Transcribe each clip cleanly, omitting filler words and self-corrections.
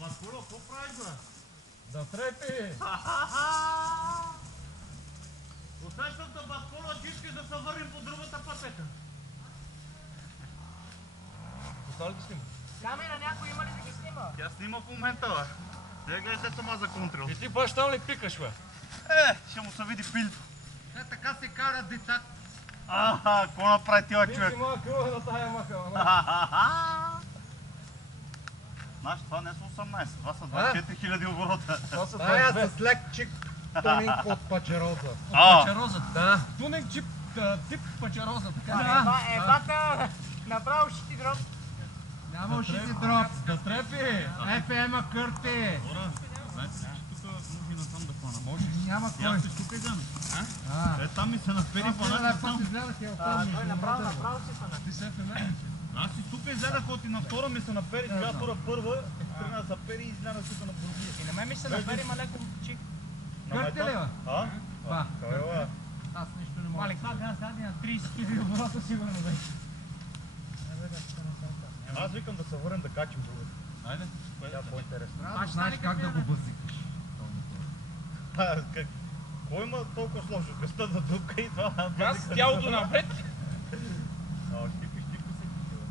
Баскуло, какво правиш, бе? Да трепи! Усещам се, Баскуло, че искаш да се върнем по другата пътека. Остава ли ги снима? Камера някой има ли да ги снима? Тя снима в момента, бе. Сега гледаш сама за контрол. И ти баш там ли пикаш, бе? Ще му се види пилто. Така се карат деца. Какво направи тия човек? Ти си моя кръва на тая маха, Знаеш, това не са 18, това са 24 000 оборота. Това са Тая 22. с лек чик тунинг от пачероза. Пачероза, да. Тунинг чип, тип пачероза, така. Ебата, направо ще ти дроп. Няма ще ти дроп. Да трепи! ФМ-а кърти. Знаете ли, че тук може и насам да хвана? Може. Няма Я кой. си тук и ден. Там ми се напери фанат сам. Той направо си фанат. Ти се ФМ? Аз си тук изгледах, от и на втора ми се напери, сега тура първа, тръгна да запери и изгледах тук на бургия. И на мен ми се напери малеко чик. Кърти ли, бе? Ба. Кой, Аз нищо не мога. Малек, това газ даде на 30 000 оборота сигурно вече. Аз викам да се върнем да качим другата. Айде. Тя е по-интересно. Знаеш как да го бъзикаш. Кой има толкова сложно? Гъста да дупка и това... Аз тялото напред. Щипи се такива.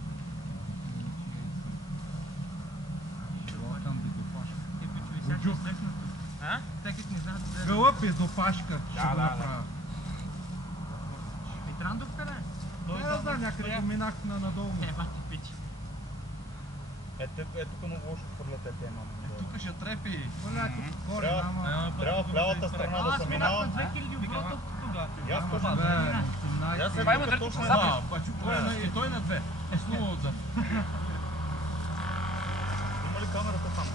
Гълъб безопашка. Да. Митрандов къде? Той Не знам, някъде минах надолу. Бати пичи. Тук много лошо хвърляте те, мама. Тук ще трепи. Трябва в лявата страна да се минава. 2000 оборота тогава. Това има да точно това. И той на две. Снова отзад. Има ли камерата там?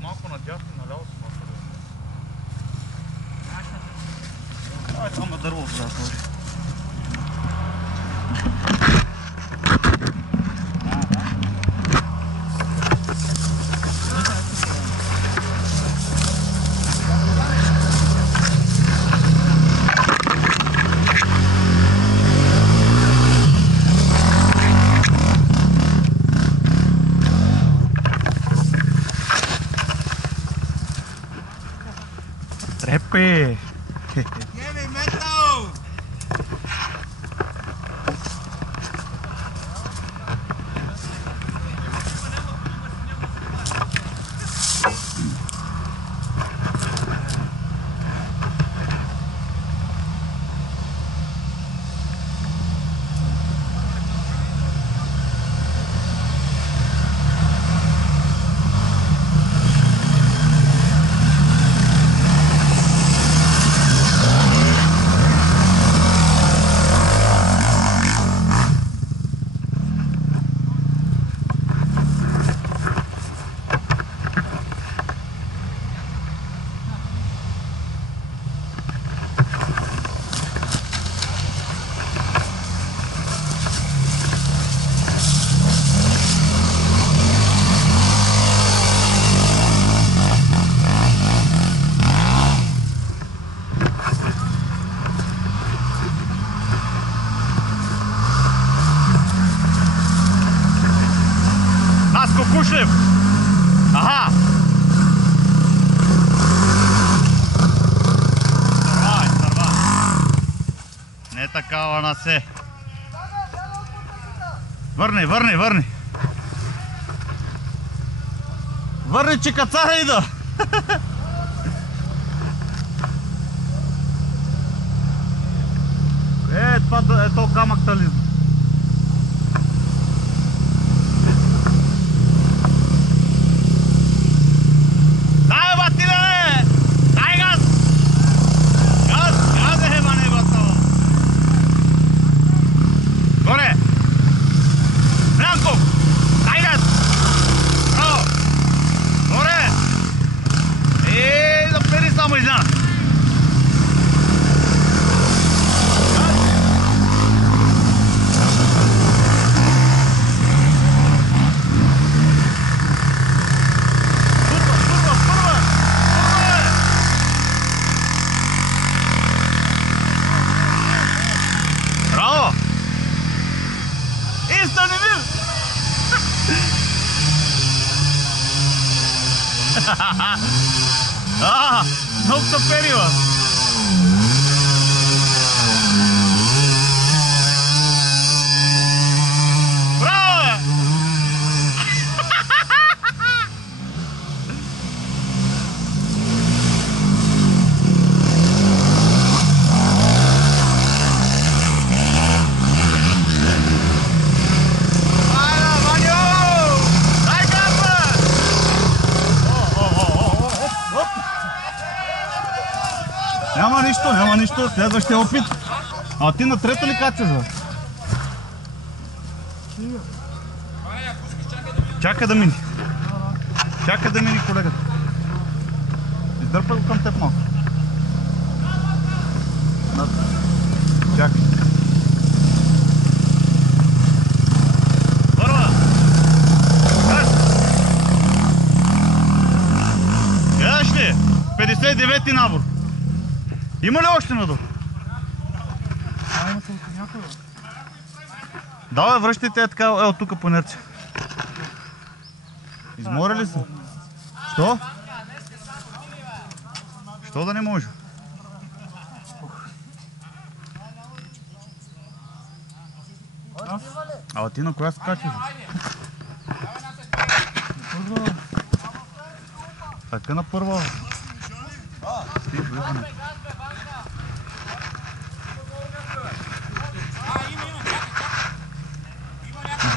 Малко надясно и наляво се малко. Ай, там е дърво да отвори. Трепи! Heavy metal! Кушлев! Аха! Търва! Не такава на се! Върни! Върни, че кацара ида! Това е то камък тализм. Много са перила. Браво, бе! Няма нищо, следващия опит. А ти на трето ли качваш, бе? Чакай да мини. Чакай да мини, колегата. Издърпай го към теб малко. Чакай. Първа! Газ! Гледаш ли? 59-ти набор. Има ли още надолу? Давай, връщайте е така, ел тук по инерция. Изморили са? Що? Що да не може? А ти на коя се качваш? Така на първа.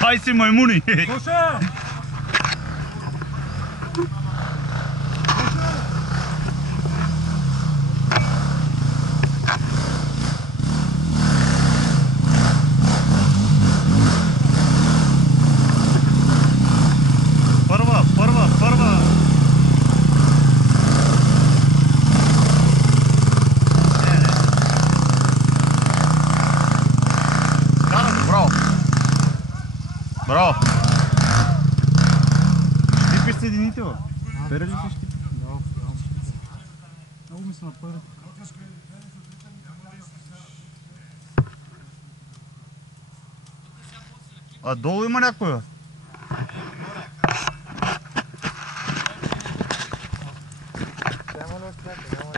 Дай си маймуни! Първа! Браво! Щипиш съедините, бе? Пера ли си щипиш? Много ми се напърят. А долу има някой, бе? Няма ли оставка?